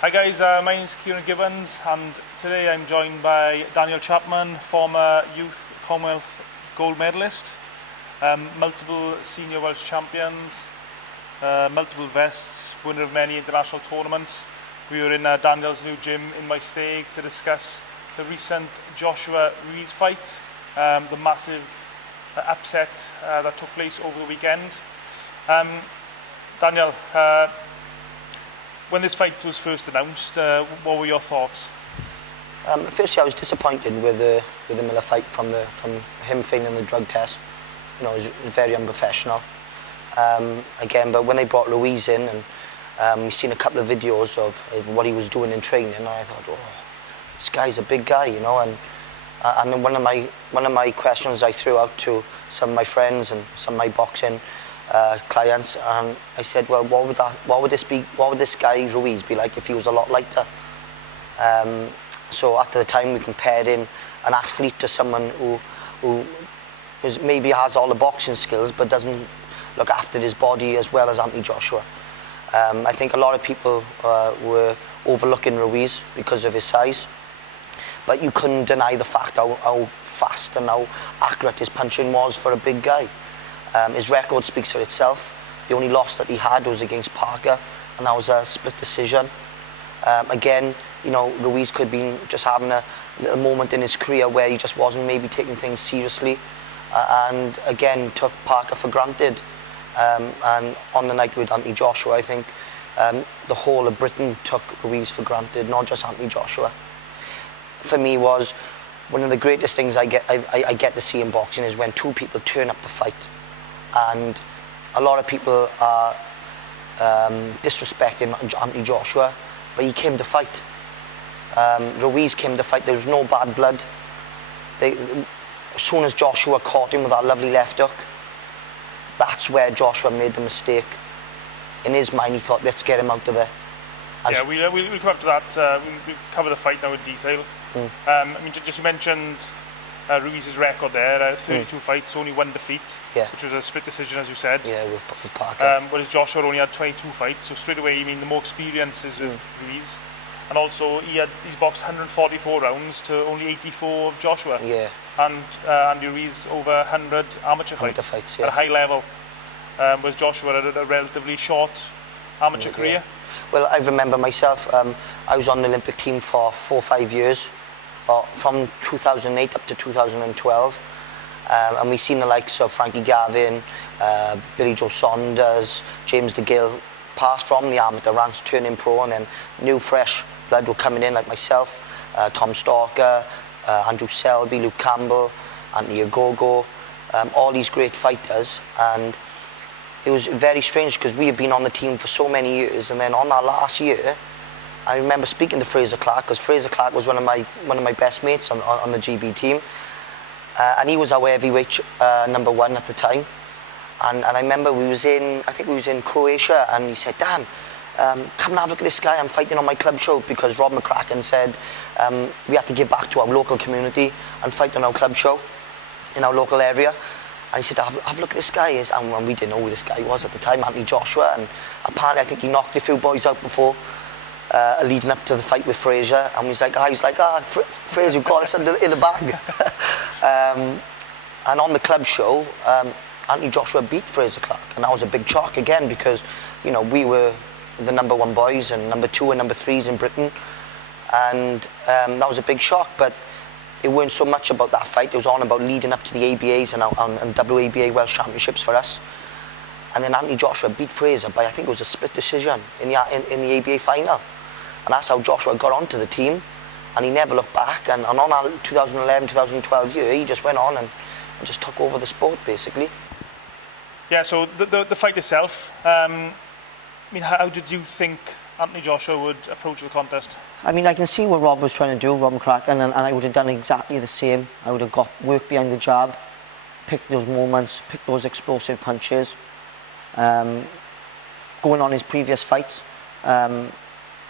Hi guys, my name is Ciaran Gibbons and today I'm joined by Daniel Chapman, former youth Commonwealth gold medalist, multiple senior Welsh champions, multiple vests, winner of many international tournaments. We were in Daniel's new gym in my stag to discuss the recent Joshua Ruiz fight, the massive upset that took place over the weekend. Daniel, when this fight was first announced, what were your thoughts? Firstly, I was disappointed with the Miller fight from him failing the drug test. You know, it was very unprofessional. Again, but when they brought Ruiz in, and we've seen a couple of videos of what he was doing in training, and I thought, oh, this guy's a big guy, you know. And then one of my questions I threw out to some of my friends and some of my boxing clients, and I said, well, what would this guy Ruiz be like if he was a lot lighter? So at the time we compared in an athlete to someone who maybe has all the boxing skills but doesn't look after his body as well as Anthony Joshua. I think a lot of people were overlooking Ruiz because of his size, but you couldn't deny the fact how fast and how accurate his punching was for a big guy. His record speaks for itself. The only loss that he had was against Parker, and that was a split decision. Again, you know, Ruiz could have been just having a little moment in his career where he just wasn't maybe taking things seriously, and again took Parker for granted. And on the night with Anthony Joshua, I think the whole of Britain took Ruiz for granted, not just Anthony Joshua. For me, was one of the greatest things I get to see in boxing is when two people turn up to fight. And a lot of people are disrespecting Anthony Joshua, but he came to fight. Ruiz came to fight. There was no bad blood. As soon as Joshua caught him with that lovely left hook, that's where Joshua made the mistake. In his mind, he thought, let's get him out of there. Yeah, we'll come up to that. We'll cover the fight now in detail. I mean, just mentioned Ruiz's record there, 32 fights, only one defeat, which was a split decision, as you said. Yeah, with Parker. Whereas Joshua only had 22 fights, so straight away, I mean, the more experience is with Ruiz. And also, he's boxed 144 rounds to only 84 of Joshua. Yeah. And Andy Ruiz over 100 amateur fights at a high level. Whereas Joshua had a relatively short amateur career. Well, I remember myself, I was on the Olympic team for 4 or 5 years. From 2008 up to 2012, and we've seen the likes of Frankie Gavin, Billy Joe Saunders, James DeGill pass from the amateur ranks, turning pro, and then new fresh blood were coming in like myself, Tom Stalker, Andrew Selby, Luke Campbell, Anthony Agogo, all these great fighters. And it was very strange because we had been on the team for so many years, and then on our last year I remember speaking to Fraser Clark, because Fraser Clark was one of my best mates on the GB team, and he was our heavyweight #1 at the time. And I remember I think we was in Croatia, and he said, Dan, come and have a look at this guy. I'm fighting on my club show, because Rob McCracken said we have to give back to our local community and fight on our club show in our local area. And he said, have a look at this guy. And we didn't know who this guy was at the time, Anthony Joshua, and apparently I think he knocked a few boys out before leading up to the fight with Fraser, and I was like, Fraser, you've got us in the bag. And on the club show, Anthony Joshua beat Fraser Clark, and that was a big shock again, because, you know, we were the #1 boys and #2 and #3s in Britain, and that was a big shock. But it weren't so much about that fight. It was on about leading up to the ABAs and WABA Welsh Championships for us. And then Anthony Joshua beat Fraser by, I think it was a split decision in the ABA final. And that's how Joshua got onto the team, and he never looked back. And on our 2011-2012 year, he just went on and just took over the sport, basically. Yeah, so the fight itself, I mean, how did you think Anthony Joshua would approach the contest? I mean, I can see what Rob was trying to do, Rob McCracken, and I would have done exactly the same. I would have got work behind the jab, picked those moments, picked those explosive punches. Going on his previous fights,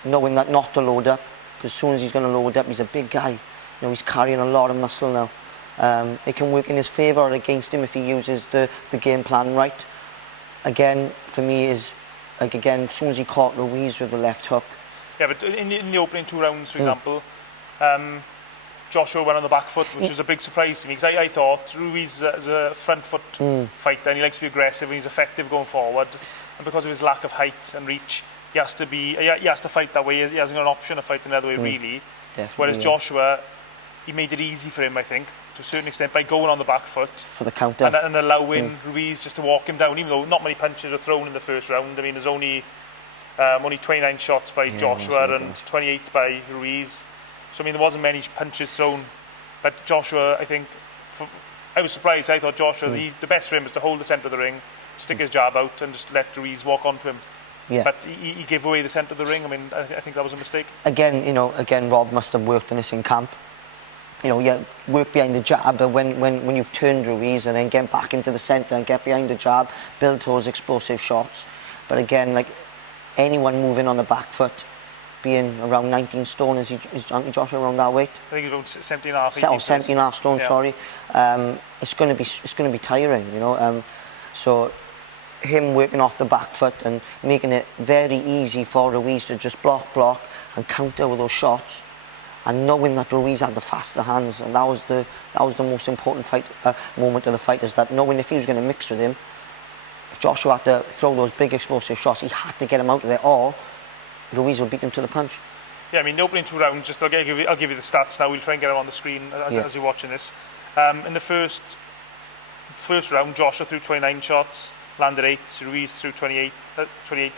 knowing that not to load up, because as soon as he's going to load up, he's a big guy. You know, he's carrying a lot of muscle now. It can work in his favour or against him if he uses the game plan right. Again, for me, is like, again, as soon as he caught Ruiz with the left hook, Yeah, but in the opening 2 rounds, for example, Joshua went on the back foot, which was a big surprise to me, because I thought Ruiz is a front foot fighter, and he likes to be aggressive, and he's effective going forward. And because of his lack of height and reach, he has to fight that way. He hasn't got an option of fighting the other way, really. Definitely, whereas Joshua, he made it easy for him, I think, to a certain extent, by going on the back foot for the counter and allowing Ruiz just to walk him down, even though not many punches were thrown in the first round. I mean, there's only 29 shots by Joshua and 28 by Ruiz. So I mean, there wasn't many punches thrown. But Joshua, I think, I was surprised. I thought Joshua, the best for him was to hold the centre of the ring, stick his jab out, and just let Ruiz walk onto him. Yeah. But he gave away the centre of the ring. I mean, I think that was a mistake. Again, Rob must have worked on this in camp. Work behind the jab, but when you've turned Ruiz and then get back into the centre and get behind the jab, build those explosive shots. But again, like anyone moving on the back foot, being around 19 stone, is Joshua around that weight? I think he's about 17 and a half. 17 and a half stone, yeah. Sorry. It's going to be tiring, So him working off the back foot and making it very easy for Ruiz to just block and counter with those shots, and knowing that Ruiz had the faster hands, and that was the most important moment of the fight, is that knowing if he was going to mix with him, if Joshua had to throw those big explosive shots, he had to get him out of there, or Ruiz would beat him to the punch. Yeah, I mean, the opening 2 rounds, I'll give you the stats now. We'll try and get them on the screen as you're watching this. In the first round, Joshua threw 29 shots, landed 8. Ruiz threw 28,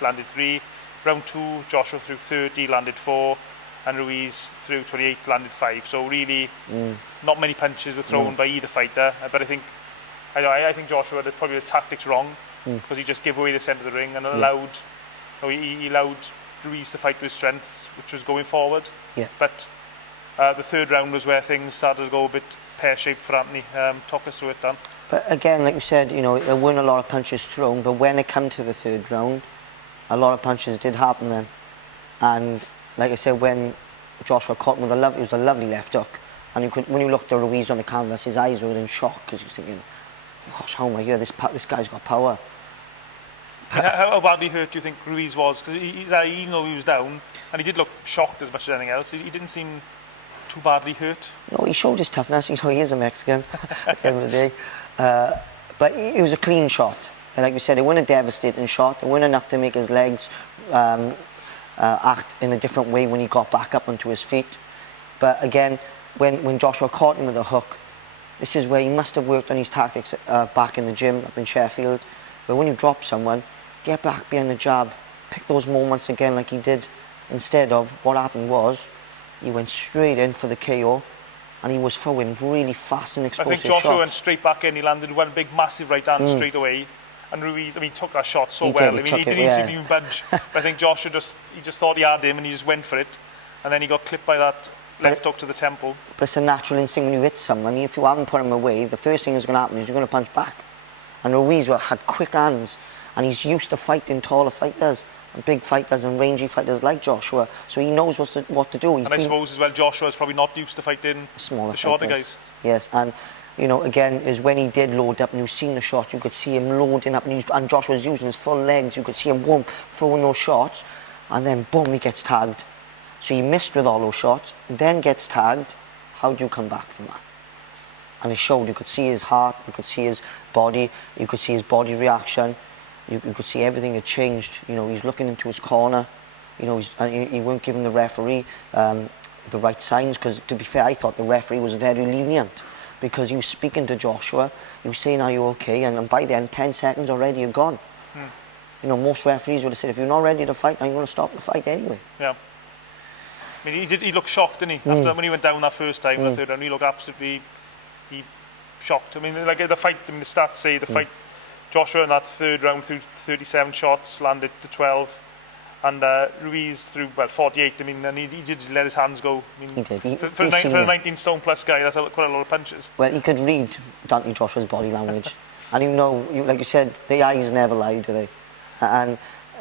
landed 3. Round 2, Joshua threw 30, landed 4. And Ruiz threw 28, landed 5. So really, not many punches were thrown by either fighter. But I think Joshua had probably his tactics wrong, because he just gave away the centre of the ring and allowed Ruiz to fight with his strengths, which was going forward. Yeah. But the 3rd round was where things started to go a bit pear-shaped for Anthony. Talk us through it, Dan. But again, like you said, there weren't a lot of punches thrown, but when it came to the 3rd round, a lot of punches did happen then. And like I said, when Joshua caught him with it was a lovely left hook, and when you looked at Ruiz on the canvas, his eyes were in shock, because he was thinking, gosh, how am I here? This guy's got power. How badly hurt do you think Ruiz was? Because even though he was down, and he did look shocked as much as anything else, he didn't seem too badly hurt. No, he showed his toughness. He is a Mexican at the end of the day. But it was a clean shot. And like we said, it wasn't a devastating shot. It wasn't enough to make his legs act in a different way when he got back up onto his feet. But again, when Joshua caught him with a hook, this is where he must have worked on his tactics back in the gym up in Sheffield. But when you drop someone, get back behind the jab, pick those moments again like he did. Instead of, what happened was, he went straight in for the KO, and he was throwing really fast and explosive shots. I think Joshua went straight back in. He landed one big, massive right hand straight away. And Ruiz, he took that shot so well. He didn't even budge. But I think Joshua just thought he had him, and he just went for it. And then he got clipped by that left hook to the temple. But it's a natural instinct when you hit someone. If you haven't put him away, the first thing that's going to happen is you're going to punch back. And Ruiz had quick hands, and he's used to fighting taller fighters, and big fighters and rangy fighters like Joshua. So he knows what to do. I suppose as well, Joshua's probably not used to fighting the shorter guys. Yes, and again, is when he did load up and you've seen the shot, you could see him loading up, and Joshua's using his full legs. You could see him throwing those shots, and then boom, he gets tagged. So he missed with all those shots, then gets tagged. How do you come back from that? And it showed. You could see his heart, you could see his body, you could see his body reaction. You could see everything had changed. He's looking into his corner. He weren't giving the referee the right signs, because, to be fair, I thought the referee was very lenient, because he was speaking to Joshua. He was saying, "Are you okay?" And by then, 10 seconds already had gone. Most referees would have said, "If you're not ready to fight, I'm going to stop the fight anyway." Yeah. I mean, he looked shocked, didn't he? After when he went down that first time, the 3rd round, he looked absolutely shocked. I mean, like the fight. I mean, the stats say the fight. Joshua in that 3rd round threw 37 shots, landed to 12, and Ruiz threw 48. I mean, and he did let his hands go. I mean, he did. For a 19 stone plus guy, that's quite a lot of punches. Well, he could read Dante Joshua's body language, and like you said, the eyes never lie, do they? And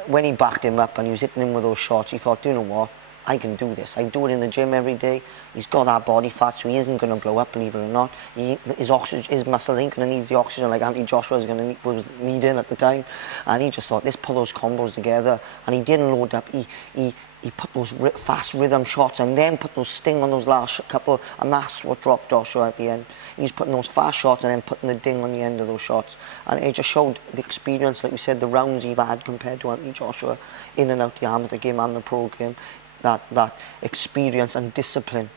when he backed him up and he was hitting him with those shots, he thought, do you know what? I can do this. I do it in the gym every day. He's got that body fat, so he isn't going to blow up, believe it or not. His muscles ain't going to need the oxygen like Anthony Joshua was needing at the time. And he just thought, let's put those combos together. And he didn't load up. He put those fast rhythm shots and then put those sting on those last couple, and that's what dropped Joshua at the end. He's putting those fast shots and then putting the ding on the end of those shots. And it just showed the experience, like we said, the rounds he've had compared to Anthony Joshua in and out the amateur game and the pro game. That experience and discipline.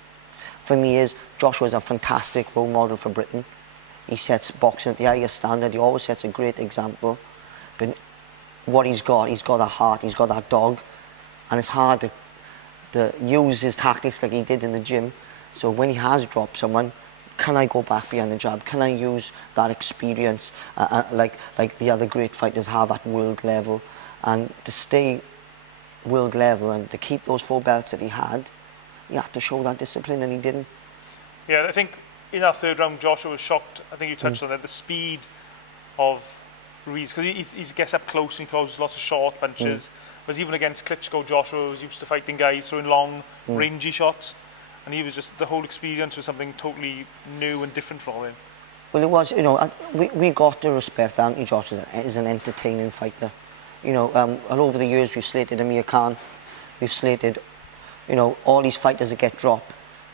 For me, Joshua's a fantastic role model for Britain. He sets boxing at the highest standard. He always sets a great example. But what he's got that heart, he's got that dog. And it's hard to use his tactics like he did in the gym. So when he has dropped someone, can I go back behind the jab? Can I use that experience like the other great fighters have at world level? And to stay world level and to keep those 4 belts that he had to show that discipline, and he didn't. Yeah, I think in that 3rd round, Joshua was shocked. I think you touched on it, the speed of Ruiz, because he gets up close and he throws lots of short punches. Whereas even against Klitschko, Joshua was used to fighting guys throwing long, rangy shots, and he was just, the whole experience was something totally new and different for him. Well, it was, you know, we got to respect Anthony Joshua as an entertaining fighter. You know, all over the years we've slated Amir Khan, we've slated, you know, all these fighters that get dropped.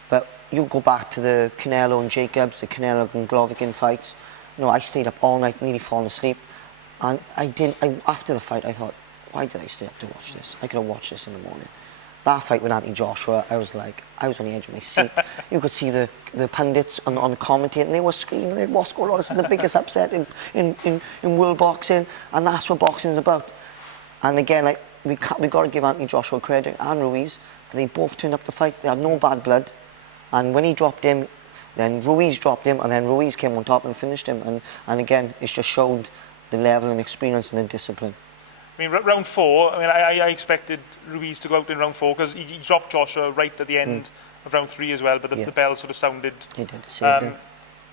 But you go back to the Canelo and Jacobs, the Canelo and Golovkin fights. You know, I stayed up all night, nearly falling asleep, and after the fight I thought, why did I stay up to watch this? I could have watched this in the morning. That fight with Anthony Joshua, I was on the edge of my seat. You could see the pundits on commentating, and they were screaming, like, what's going on? This is the biggest upset in world boxing, and that's what boxing is about. And again, like, we got to give Anthony Joshua credit and Ruiz. They both turned up to fight. They had no bad blood. And when he dropped him, then Ruiz dropped him, and then Ruiz came on top and finished him. And again, it's just showed the level and experience and the discipline. I mean, round 4, I mean, I expected Ruiz to go out in round 4 because he dropped Joshua right at the end of round 3 as well, but the bell sort of sounded. He did. I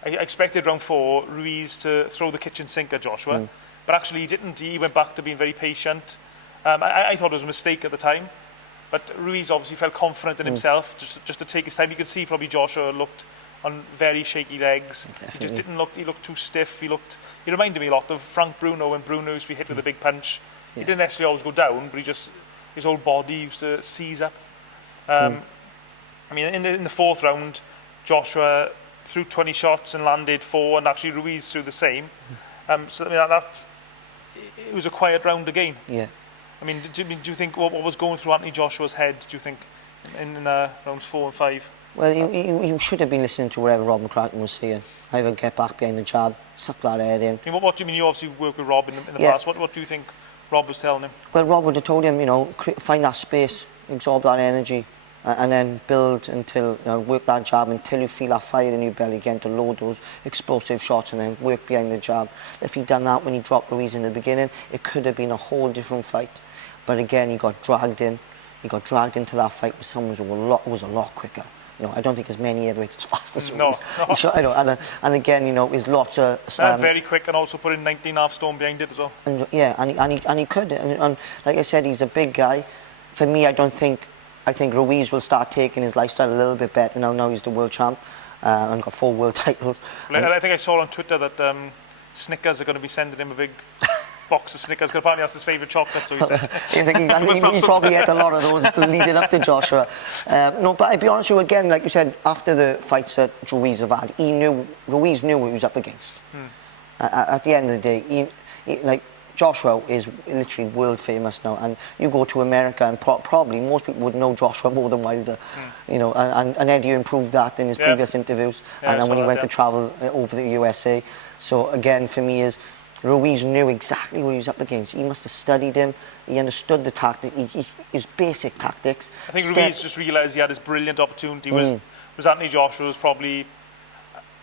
expected round 4 Ruiz to throw the kitchen sink at Joshua, but actually he didn't. He went back to being very patient. I thought it was a mistake at the time, but Ruiz obviously felt confident in himself just to take his time. You could see probably Joshua looked on very shaky legs. Definitely. He just didn't look. He looked too stiff. He reminded me a lot of Frank Bruno when Bruno used to be hit with a big punch. He didn't necessarily always go down, but his whole body used to seize up. I mean, in the 4th round, Joshua threw 20 shots and landed 4, and actually Ruiz threw the same. So I mean, it was a quiet round again. Yeah. I mean, do you think what was going through Anthony Joshua's head? Do you think in rounds 4 and 5? Well, you should have been listening to whatever Rob McCracken was saying. Either get back behind the jab, suck that head in. I mean, what do you mean? You obviously worked with Rob in the past. What do you think Rob was telling him? Well, Rob would have told him, you know, find that space, absorb that energy, and then build until, work that jab until you feel that fire in your belly again to load those explosive shots and then work behind the jab. If he'd done that when he dropped Ruiz in the beginning, it could have been a whole different fight. But again, he got dragged in. He got dragged into that fight with someone who was a lot quicker. You know, I don't think there's many heavyweights as fast as Ruiz. No. I know, and again, you know, there's lots of very quick, and also put in 19.5 stone behind it as well. And he could, and like I said, he's a big guy. For me, I think Ruiz will start taking his lifestyle a little bit better now he's the world champ and got 4 world titles. Well, I think I saw on Twitter that Snickers are going to be sending him a big box of Snickers, because apparently that's his favourite chocolate, so he said. he probably ate a lot of those leading up to Joshua. No, but I'll be honest with you, again, like you said, after the fights that Ruiz have had, Ruiz knew what he was up against. At the end of the day, like, Joshua is literally world famous now, and you go to America and probably most people would know Joshua more than Wilder, you know, and Eddie improved that in his previous interviews, and when he went to travel over the USA. So again, for me, Ruiz knew exactly what he was up against. He must have studied him. He understood the tactic, his basic tactics. I think Ruiz just realised he had this brilliant opportunity. Was Anthony Joshua was probably,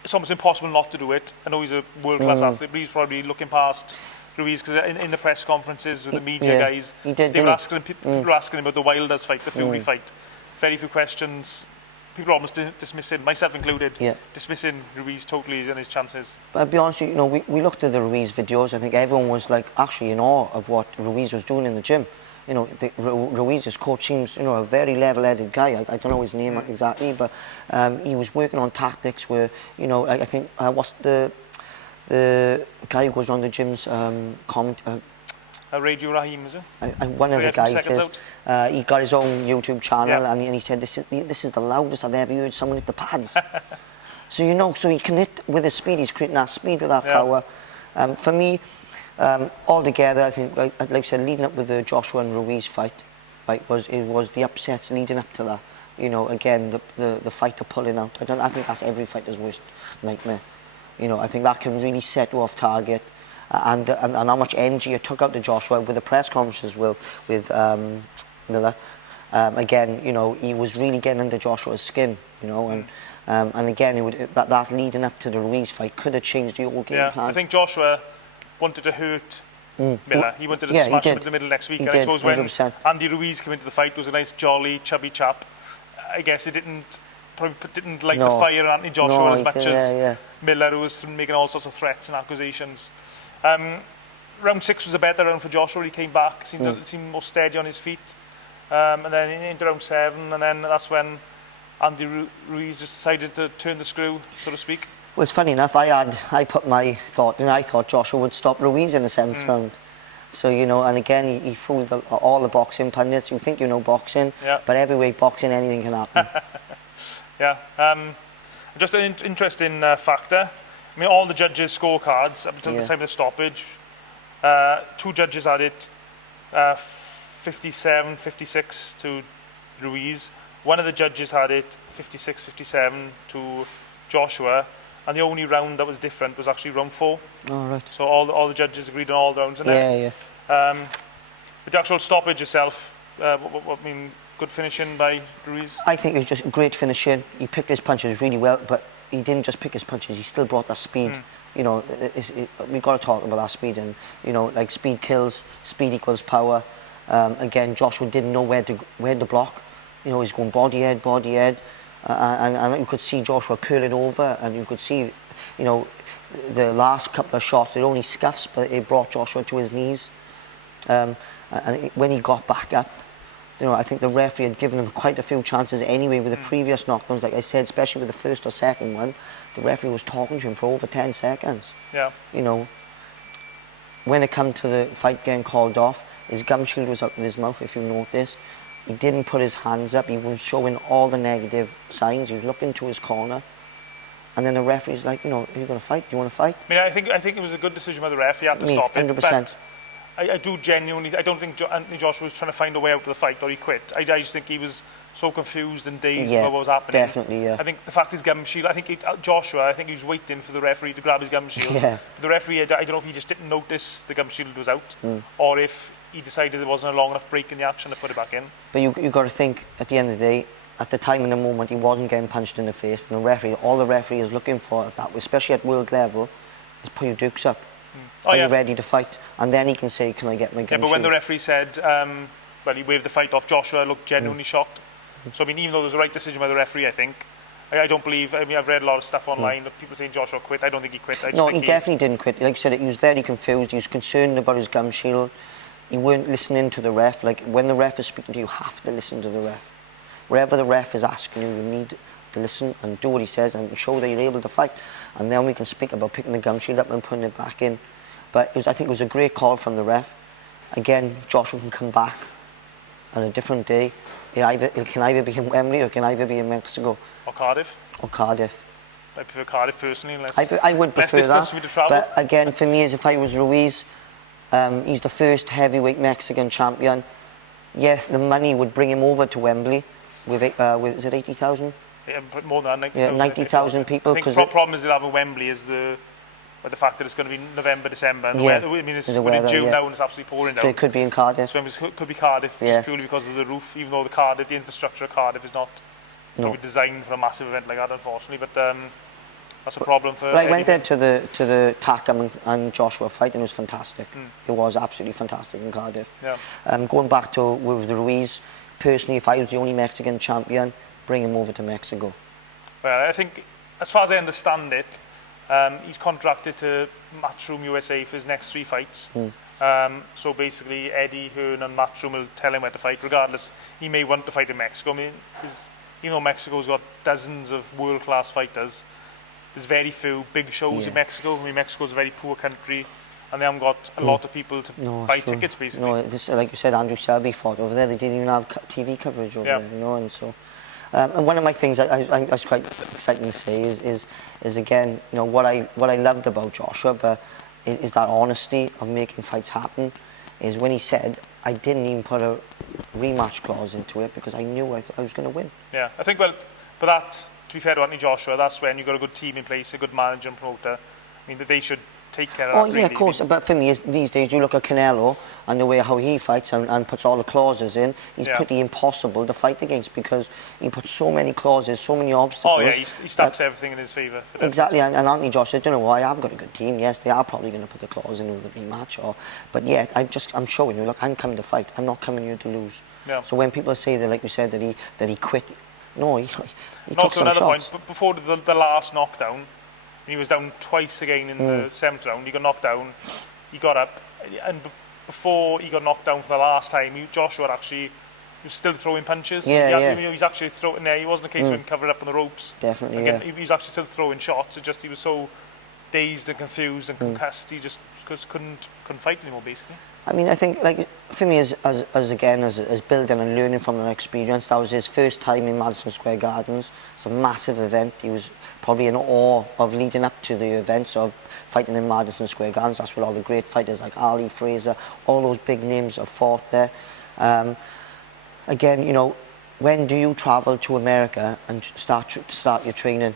it's almost impossible not to do it. I know he's a world-class athlete, but he's probably looking past Ruiz, because in the press conferences with the media guys, people were asking him about the Wilders fight, the Fury fight. Very few questions. People are almost dismissing, myself included, dismissing Ruiz totally and his chances. But I'll be honest with you, we looked at the Ruiz videos. I think everyone was like actually in awe of what Ruiz was doing in the gym. you know, Ruiz's coach seems, you know, a very level-headed guy. I don't know his name exactly, but he was working on tactics where, you know, I think what's the guy who goes on the gym's comment. Radio Rahim, is it? One of the guys says he got his own YouTube channel, and he said this is the loudest I've ever heard someone hit the pads. So you know, so he can hit with his speed. He's creating that speed with that power. For me, altogether, I think, like I said, leading up with the Joshua and Ruiz fight, it was the upsets leading up to that. You know, again, the fighter pulling out. I think that's every fighter's worst nightmare. You know, I think that can really set you off target. And how much energy you took out to Joshua with the press conferences with Miller. Again, you know, he was really getting under Joshua's skin, you know, and again, that leading up to the Ruiz fight could have changed the whole game plan. I think Joshua wanted to hurt Miller. He wanted to smash him in the middle next week. And I suppose 100%. When Andy Ruiz came into the fight, it was a nice, jolly, chubby chap. I guess he probably didn't light the fire in Anthony Joshua as much as Miller, who was making all sorts of threats and accusations. Round 6 was a better round for Joshua. He came back, seemed more steady on his feet. And then into round 7, and then that's when Andy Ruiz just decided to turn the screw, so to speak. Well, it's funny enough, I put my thought, and I thought Joshua would stop Ruiz in the 7th round. So, you know, and again, he fooled all the boxing pundits. You think you know boxing, but heavyweight boxing, anything can happen. Just an interesting factor. I mean, all the judges' scorecards up until the time of the stoppage, 2 judges had it 57-56 to Ruiz. One of the judges had it 56-57 to Joshua, and the only round that was different was actually round 4. Oh, right. So all the judges agreed on all the rounds in there. With the actual stoppage itself, I mean, good finishing by Ruiz. I think it was just great finishing. He picked his punches really well, but he didn't just pick his punches, he still brought that speed. You know, we've got to talk about that speed, and, you know, like speed kills, speed equals power. Again, Joshua didn't know where to block. You know, he's going body head, and you could see Joshua curling over, and you could see, you know, the last couple of shots, they're only scuffs, but it brought Joshua to his knees. And when he got back up, you know, I think the referee had given him quite a few chances anyway with the previous knockdowns. Like I said, especially with the first or second one, the referee was talking to him for over 10 seconds. You know, when it came to the fight getting called off, his gum shield was out in his mouth, if you notice. He didn't put his hands up. He was showing all the negative signs. He was looking to his corner. And then the referee's like, you know, are you going to fight? Do you want to fight? I mean, I think it was a good decision by the ref. He had to stop it. 100%. I do genuinely, I don't think Anthony Joshua was trying to find a way out of the fight, or he quit. I just think he was so confused and dazed about what was happening. Definitely, I think the fact his gum shield, I think he was waiting for the referee to grab his gum shield. The referee, I don't know if he just didn't notice the gum shield was out, or if he decided there wasn't a long enough break in the action to put it back in. But you got to think, at the end of the day, at the time in the moment, he wasn't getting punched in the face, and the referee, all the referee is looking for at that, especially at world level, is put your dukes up. Are you ready to fight? And then he can say, can I get my gun but when shield? the referee said, well, he waved the fight off, Joshua looked genuinely shocked. So, I mean, even though it was the right decision by the referee, I think, I don't believe, I mean, I've read a lot of stuff online, people saying Joshua quit. I don't think he quit. No, he definitely didn't quit. Like I said, he was very confused. He was concerned about his gum shield. He weren't listening to the ref. Like, when the ref is speaking to you, you have to listen to the ref. Wherever the ref is asking you, you need to listen and do what he says and show that you're able to fight. And then we can speak about picking the gum shield up and putting it back in. But I think it was a great call from the ref. Again, Joshua can come back on a different day. It can either be in Wembley or it can either be in Mexico. Or Cardiff. I prefer Cardiff personally, unless I would prefer that. For me to travel. But again, for me, as if I was Ruiz, he's the first heavyweight Mexican champion. Yes, the money would bring him over to Wembley with is it 80,000? Yeah, but more than 90,000. 90,000 people. I think the problem is they'll have in Wembley is the fact that it's going to be November, December, and the weather, I mean, we're in June now and it's absolutely pouring down. So it could be in Cardiff. So it could be Cardiff, just purely because of the roof, even though the infrastructure of Cardiff is not probably designed for a massive event like that, unfortunately. But that's a problem for. I went there to the Takam and Joshua fight, and it was fantastic. It was absolutely fantastic in Cardiff. Going back to with the Ruiz, personally, if I was the only Mexican champion, bring him over to Mexico. Well, I think, as far as I understand it, he's contracted to Matchroom USA for his next 3 fights. So basically, Eddie Hearn and Matchroom will tell him where to fight, regardless. He may want to fight in Mexico. I mean, even though Mexico's got dozens of world-class fighters, there's very few big shows in Mexico. I mean, Mexico's a very poor country, and they haven't got a lot of people to buy tickets, basically. No, just like you said, Andrew Selby fought over there. They didn't even have TV coverage over there, you know, and so... and one of my things I was quite excited to say is again, you know, what I loved about Joshua, is that honesty of making fights happen. Is when he said, I didn't even put a rematch clause into it because I knew I was going to win. Yeah, I think, well, but that, to be fair to Anthony Joshua, that's when you've got a good team in place, a good manager and promoter. I mean, that they should take care of that. Oh, yeah, of course. But for me, these days, you look at Canelo and the way how he fights and puts all the clauses in, he's pretty impossible to fight against because he puts so many clauses, so many obstacles. Oh, yeah, he stacks everything in his favour. Exactly, and Anthony Joshua, I don't know why, I've got a good team. Yes, they are probably going to put the clause in with the rematch. But yeah, I'm showing you, look, I'm coming to fight. I'm not coming here to lose. Yeah. So when people say that, like you said, that he quit, no, he took some shots. Point, but before the last knockdown, he was down twice again in the 7th round. He got knocked down. He got up, and before he got knocked down for the last time, Joshua he was still throwing punches. You know, he's actually throwing there. He wasn't a case of him covering up on the ropes. Definitely. Again, he was actually still throwing shots. It's just he was so dazed and confused and concussed. He just couldn't fight anymore, basically. I mean, I think, like, for me, as building and learning from an experience, that was his first time in Madison Square Gardens. It's a massive event. He was probably in awe of leading up to the events of fighting in Madison Square Gardens. That's where all the great fighters like Ali, Fraser, all those big names have fought there. Again, you know, when do you travel to America and start your training?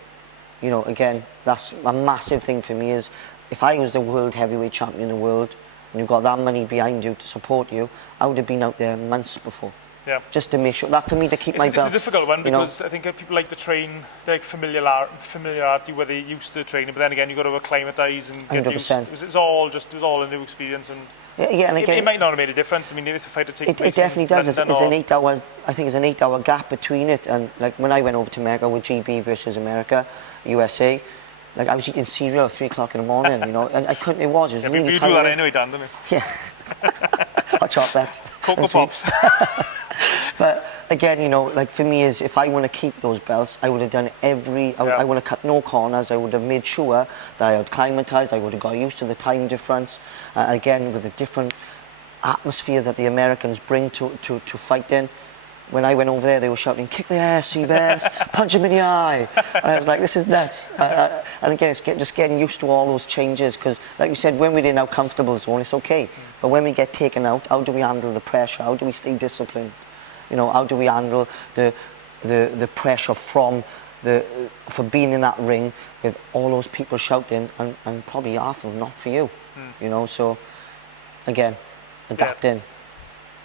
You know, again, that's a massive thing for me. Is if I was the world heavyweight champion in the world, and you've got that money behind you to support you, I would have been out there months before. Yeah. Just to make sure that for me to keep my belt. It's a difficult one because I think people like to train, they like familiarity where they're used to training, but then again you've got to acclimatise and get 100%. Used. It was all a new experience, and and again, it might not have made a difference. I mean, if the fight had taken place, it definitely does. It's an 8 hour. I think it's an 8 hour gap between it, and like when I went over to America with GB versus America, USA. Like I was eating cereal at 3 o'clock in the morning, you know, and I couldn't. It was really you do that anyway, Dan, don't you? Yeah. Hot chocolates. Cocoa Pops. But again, you know, like for me, is if I want to keep those belts, I would have done I want to cut no corners. I would have made sure that I had acclimatized. I would have got used to the time difference. Again, with the different atmosphere that the Americans bring to fighting. When I went over there, they were shouting, "Kick their ass, Seabass! Punch him in the eye!" And I was like, "This is nuts." And again, it's just getting used to all those changes because, like you said, when we're in our comfortable zone, it's okay. But when we get taken out, how do we handle the pressure? How do we stay disciplined? You know, how do we handle the pressure for being in that ring with all those people shouting and probably half of them not for you? You know, so again, adapting. Yeah.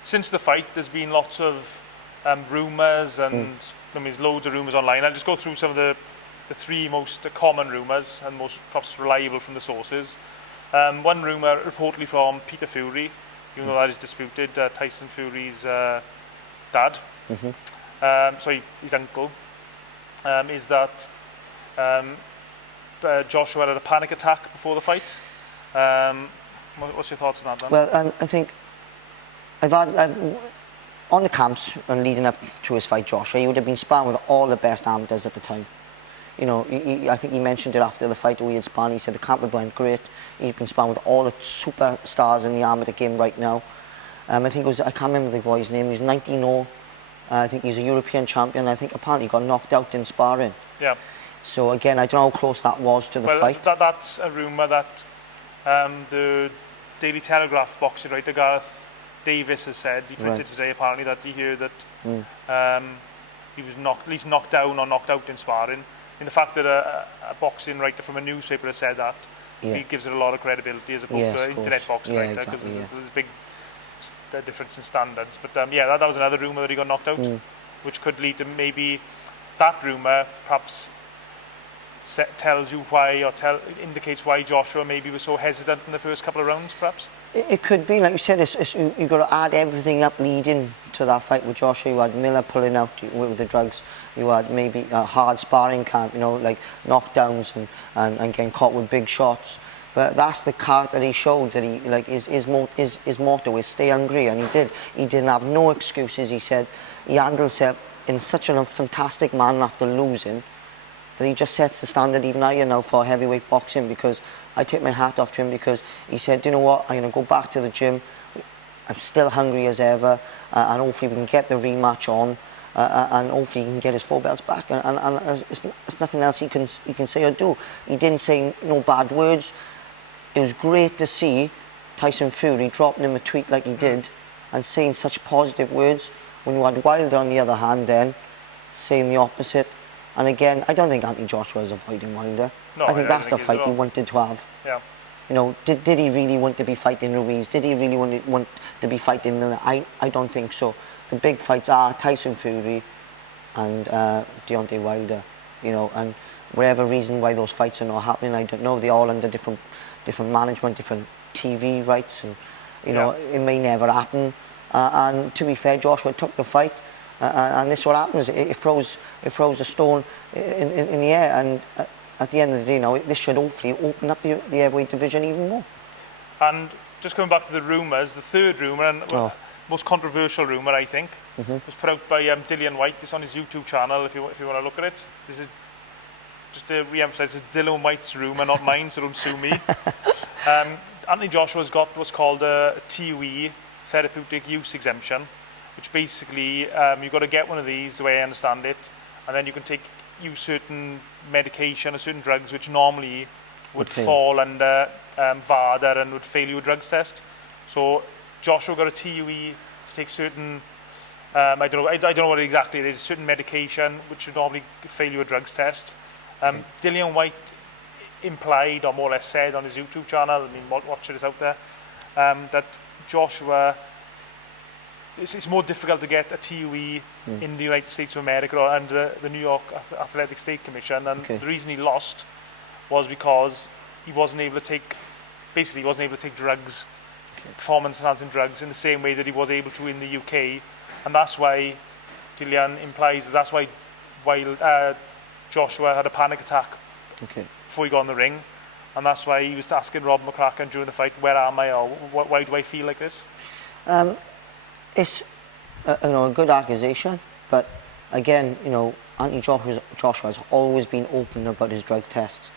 Since the fight, there's been lots of rumours and there's loads of rumours online. I'll just go through some of the 3 most common rumours and most perhaps reliable from the sources. One rumour reportedly from Peter Fury, even though that is disputed, Tyson Fury's dad, sorry, his uncle, is that Joshua had a panic attack before the fight. What's your thoughts on that, Dan? Well, I think I've on the camps and leading up to his fight, Joshua, he would have been sparring with all the best amateurs at the time. You know, I think he mentioned it after the fight, we had sparring. He said the camp went great. He'd been sparring with all the superstars in the amateur game right now. I think it was, I can't remember the boy's name. He was 19-0. I think he's a European champion. I think apparently he got knocked out in sparring. Yeah. So again, I don't know how close that was to the fight. That's a rumour that the Daily Telegraph boxing writer Gareth Davis has said, he printed today apparently, that he heard that he was at least knocked down or knocked out in sparring. And the fact that a boxing writer from a newspaper has said that, he gives it a lot of credibility as opposed to an internet boxing writer, because there's a big difference in standards. But that was another rumour that he got knocked out, which could lead to maybe that rumour perhaps tells you why, or indicates why Joshua maybe was so hesitant in the first couple of rounds, perhaps? It could be, like you said, you've got to add everything up leading to that fight with Joshua. You had Miller pulling out with the drugs. You had maybe a hard sparring camp, you know, like knockdowns and getting caught with big shots. But that's the character he showed, that he, like, his motto is stay hungry, and he did. He didn't have no excuses. He said he handled himself in such a fantastic manner after losing that he just sets the standard even higher now for heavyweight boxing, because I take my hat off to him, because he said, you know what, I'm going to go back to the gym, I'm still hungry as ever, and hopefully we can get the rematch on, and hopefully he can get his 4 belts back, and it's nothing else he can say or do. He didn't say no bad words. It was great to see Tyson Fury dropping him a tweet like he did and saying such positive words, when you had Wilder on the other hand then saying the opposite. And again, I don't think Anthony Joshua is avoiding Wilder. No, I think that's the fight he wanted to have. Yeah. You know, did he really want to be fighting Ruiz? Did he really want to be fighting Miller? I don't think so. The big fights are Tyson Fury and Deontay Wilder. You know, and whatever reason why those fights are not happening, I don't know. They're all under different management, different TV rights, and you know, it may never happen. And to be fair, Joshua took the fight, and this is what happens. It throws a stone in the air, and at the end of the day, now this should hopefully open up the heavyweight division even more. And just coming back to the rumours, the third rumour and most controversial rumour, I think, was put out by Dillian White. It's on his YouTube channel. If you want to look at it, this is just to re-emphasise, it's Dillian White's rumour, not mine, so don't sue me. Anthony Joshua's got what's called a TUE, therapeutic use exemption, which basically you've got to get one of these, the way I understand it, and then you can use certain medication or certain drugs which normally would fall under VADA and would fail you a drugs test. So Joshua got a TUE to take certain, I don't know what exactly it is, certain medication which would normally fail you a drugs test. Dillian White implied, or more or less said on his YouTube channel, I mean, watch it, it's out there, that Joshua, it's more difficult to get a TUE in the United States of America or under the New York Athletic State Commission, and the reason he lost was because he wasn't able to take drugs, performance-enhancing drugs, in the same way that he was able to in the UK, and that's why Dillian implies that's why Joshua had a panic attack before he got in the ring, and that's why he was asking Rob McCracken during the fight, where am I, or why do I feel like this? It's a good accusation, but again, you know, Anthony Joshua has always been open about his drug tests.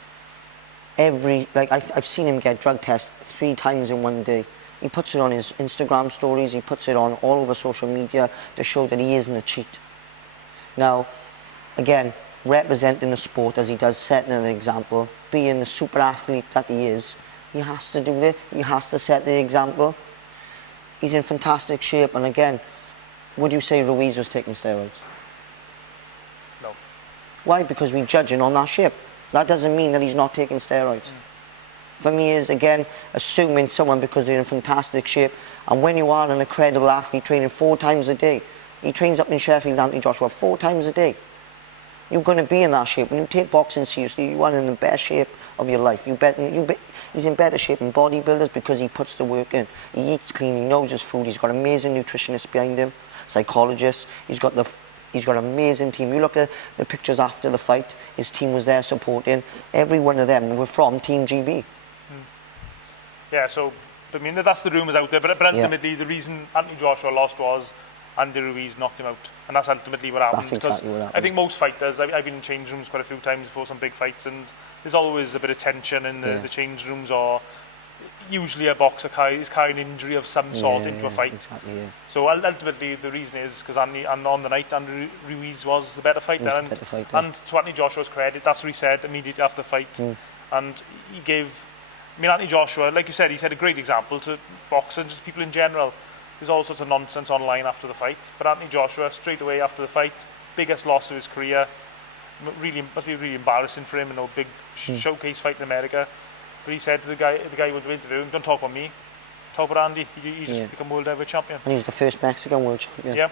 I've seen him get drug tests 3 times in one day. He puts it on his Instagram stories, he puts it on all over social media to show that he isn't a cheat. Now, again, representing the sport as he does, setting an example, being the super athlete that he is, he has to do it, he has to set the example. He's in fantastic shape, and again, would you say Ruiz was taking steroids? No. Why? Because we're judging on that shape. That doesn't mean that he's not taking steroids. For me, is again assuming someone because they're in fantastic shape, and when you are an incredible athlete training 4 times a day, he trains up in Sheffield, Anthony Joshua, 4 times a day. You're going to be in that shape. When you take boxing seriously, you are in the best shape of your life. He's in better shape than bodybuilders because he puts the work in. He eats clean, he knows his food, he's got amazing nutritionists behind him, psychologists, he's got an amazing team. You look at the pictures after the fight, his team was there supporting. Every one of them were from Team GB. Yeah, so, I mean, that's the rumours out there, but ultimately the reason Anthony Joshua lost was Andy Ruiz knocked him out, and that's ultimately what happened. That's exactly what happened. I think most fighters, I've been in change rooms quite a few times before some big fights, and there's always a bit of tension in the change rooms, or usually a boxer is carrying an injury of some sort into a fight. Exactly, so ultimately the reason is because on the night Andy Ruiz was the better fighter, and to Anthony Joshua's credit, that's what he said immediately after the fight, and he gave, I mean, Anthony Joshua, like you said, he set a great example to boxers, just people in general. There's all sorts of nonsense online after the fight, but Anthony Joshua, straight away after the fight, biggest loss of his career, must be really embarrassing for him, big showcase fight in America. But he said to the guy who went to interview him, don't talk about me, talk about Andy, you just become world heavyweight champion. And he was the first Mexican world champion. Yeah.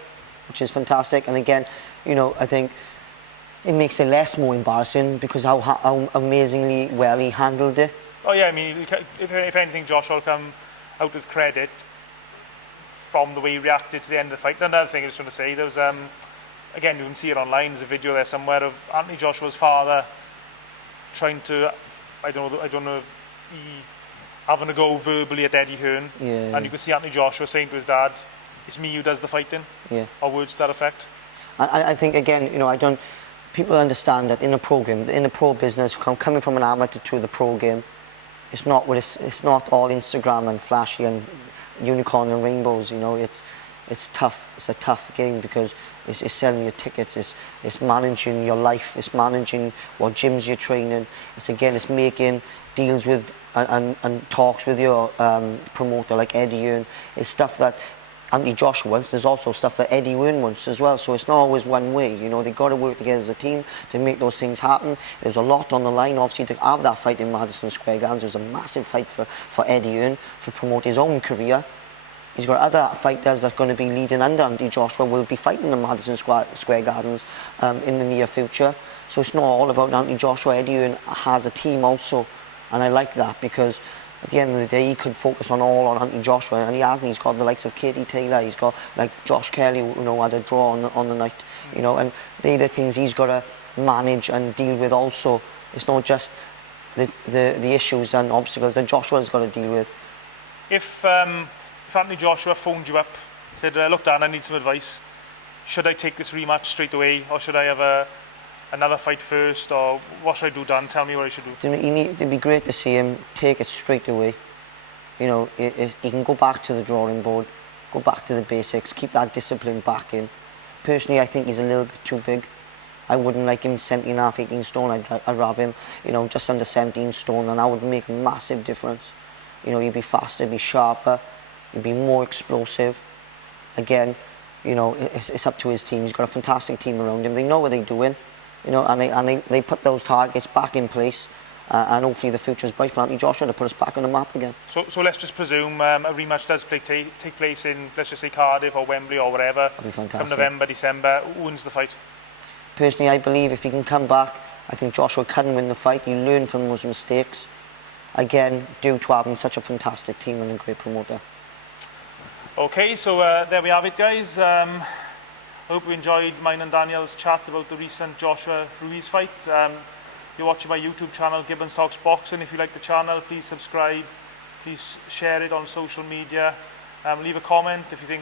Which is fantastic, and again, I think it makes it less more embarrassing because how amazingly well he handled it. Oh yeah, I mean, if anything, Joshua will come out with credit from the way he reacted to the end of the fight. Another thing I just want to say, there was, again, you can see it online, there's a video there somewhere of Anthony Joshua's father trying to, I don't know, he having a go verbally at Eddie Hearn, Yeah. and you can see Anthony Joshua saying to his dad, "It's me who does the fighting," Yeah. or words to that effect. I think again, you know, people understand that in a program, in the pro business, coming from an amateur to the pro game, it's not all Instagram and flashy and unicorn and rainbows. You know, it's tough. It's a tough game because it's selling your tickets. It's managing your life. It's managing what gyms you're training. It's making deals with and talks with your promoter like Eddie Hearn. It's stuff that Anthony Joshua wants. There's also stuff that Eddie Hearn wants as well. So it's not always one way. You know, they've got to work together as a team to make those things happen. There's a lot on the line. Obviously, to have that fight in Madison Square Gardens, there's a massive fight for Eddie Hearn to promote his own career. He's got other fighters that are going to be leading under Anthony Joshua will be fighting in Madison Square Gardens in the near future. So it's not all about Anthony Joshua. Eddie Hearn has a team also, and I like that because at the end of the day, he could focus on Anthony Joshua, and he hasn't. He's got the likes of Katie Taylor. He's got like Josh Kelly, you know, had a draw on the night, you know, and they're the things he's got to manage and deal with. Also, it's not just the issues and obstacles that Joshua's got to deal with. If Anthony Joshua phoned you up, said, "Look, Dan, I need some advice. Should I take this rematch straight away, or should I have another fight first, or what should I do, Dan? Tell me what I should do." It'd be great to see him take it straight away. You know, he can go back to the drawing board, go back to the basics, keep that discipline back in. Personally, I think he's a little bit too big. I wouldn't like him 17.5, 18 stone. I'd rather him, you know, just under 17 stone, and that would make a massive difference. You know, he'd be faster, he'd be sharper, he'd be more explosive. Again, you know, it's up to his team. He's got a fantastic team around him. They know what they're doing, you know, and they put those targets back in place. And hopefully the future is bright for Anthony Joshua to put us back on the map again. So let's just presume a rematch does take place in, let's just say, Cardiff or Wembley or wherever. That'd be fantastic. Come November, December. Who wins the fight? Personally, I believe if he can come back, I think Joshua can win the fight. You learn from those mistakes. Again, due to having such a fantastic team and a great promoter. Okay, so there we have it, guys. I hope you enjoyed mine and Daniel's chat about the recent Joshua Ruiz fight. You're watching my YouTube channel, Gibbons Talks Boxing. If you like the channel, please subscribe. Please share it on social media. Leave a comment if you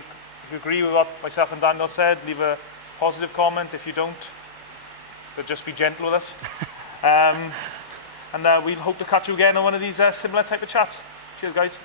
agree with what myself and Daniel said. Leave a positive comment. If you don't, but just be gentle with us. And we'll hope to catch you again on one of these similar type of chats. Cheers, guys.